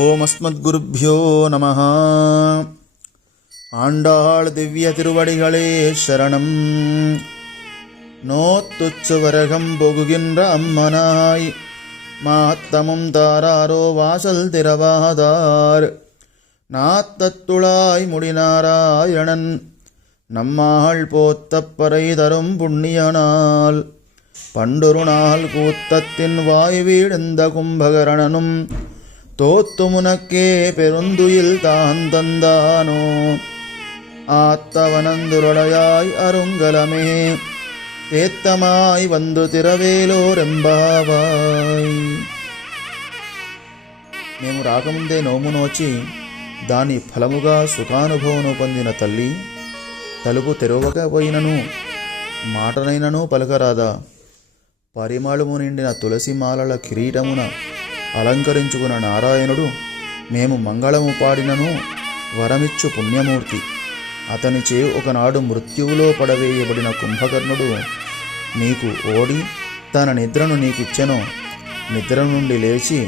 ஓம் அஸ்மத்குருப்யோ நமஹ. ஆண்டாள் திவ்ய திருவடிகளே சரணம். நோத்துச்சுவரகம் பொகுகின்ற அம்மனாய் மாத்தமும் தாராரோ வாசல் திறவாதார். நாத்தத்துளாய் முடிநாராயணன் நம்மாள் போத்தப்பறை தரும் புண்ணியனால் பண்டொரு நாள் கூத்தத்தின் வாய் வீழ்ந்த கும்பகரணனும் தோத்துமுனக்கே பெருந்துயில் தான் தந்தானோ. ஆத்தவனந்துருடையாய் அருங்கலமே தேத்தமாய் வந்து తిరవేలోరెంబావాయ్. మేము రాకముందే నోము నోచి దాని ఫలముగా సుఖానుభవము పొందిన తల్లి తలుపు తెరవకపోయినను మాటనైనను పలకరాదా. పరిమళము నిండిన తులసి మాలల కిరీటమున అలంకరించుకున్న నారాయణుడు మేము మంగళము పాడినను వరమిచ్చు పుణ్యమూర్తి. అతనిచే ఒకనాడు మృత్యువులో పడవేయబడిన కుంభకర్ణుడు నీకు ఓడి తన నిద్రను నీకిచ్చెను. నిద్ర నుండి లేచి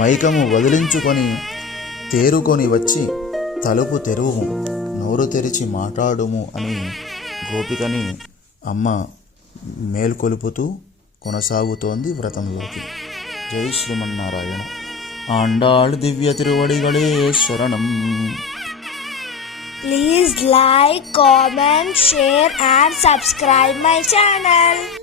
మైకము వదిలించుకొని తేరుకొని వచ్చి తలుపు తెరువు, నోరు తెరిచి మాట్లాడుము అని గోపికని అమ్మ మేల్కొలుపుతూ కొనసాగుతోంది వ్రతంలోకి. జై శ్రీమన్నారాయణ. ఆండాళ్ దివ్య తిరువడిగళే శరణం. Please like, comment, share and subscribe my channel.